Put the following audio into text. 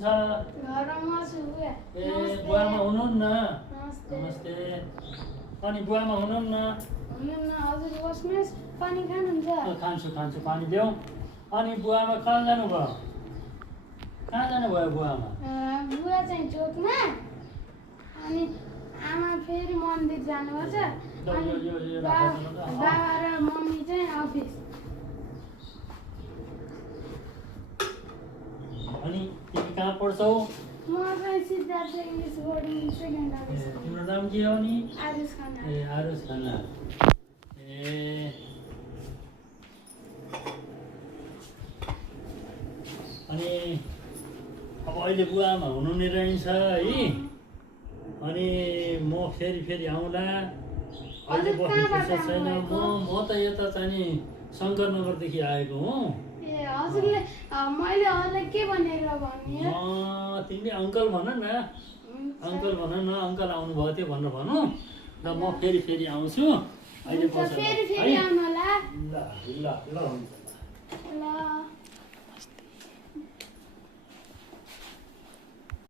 हुनुहुन्छ? घरमा छु बुवा। ए बुवामा हुनुहुन्न? नमस्ते। नमस्ते। अनि बुवामा हुनुहुन्न? हुनुहुन्न हजुर बस्नुहोस्। पानी खानुहुन्छ? खान्छु खान्छु, पानी देऊ। अनि बुवामा कहाँ जानुभयो? कहाँ जानुभयो बुवामा? बुवा चाहिँ चोकमा अनि आमा फेरि मन्दिर जानुपर्छ अनि बाबा र मम्मी चाहिँ अफिस। अनि तिमी कहाँ पढ्छौ? म चाहिँ Siddhartha English boarding second office. तिम्रो नाम के हो नि? आरुष खन्ना। ए आरुष खन्ना। ए अनि अब अहिले बुवामा हुनु नै रहेछ है। अनि म फेरि आउँला। अहिले बस्नु फुर्सद छैन। म त यता चाहिँ नि शङ्करनगरदेखि आएको हुँ। ए हजुरले मैले अरूलाई के भनेर भन्ने? तिमीले अङ्कल भन न, अङ्कल भन न, अङ्कल आउनुभयो थियो भनेर भनौँ। ल म फेरि आउँछु। अहिले बस्नु फेरि आउनु होला। ल ल ल हुन्छ। ल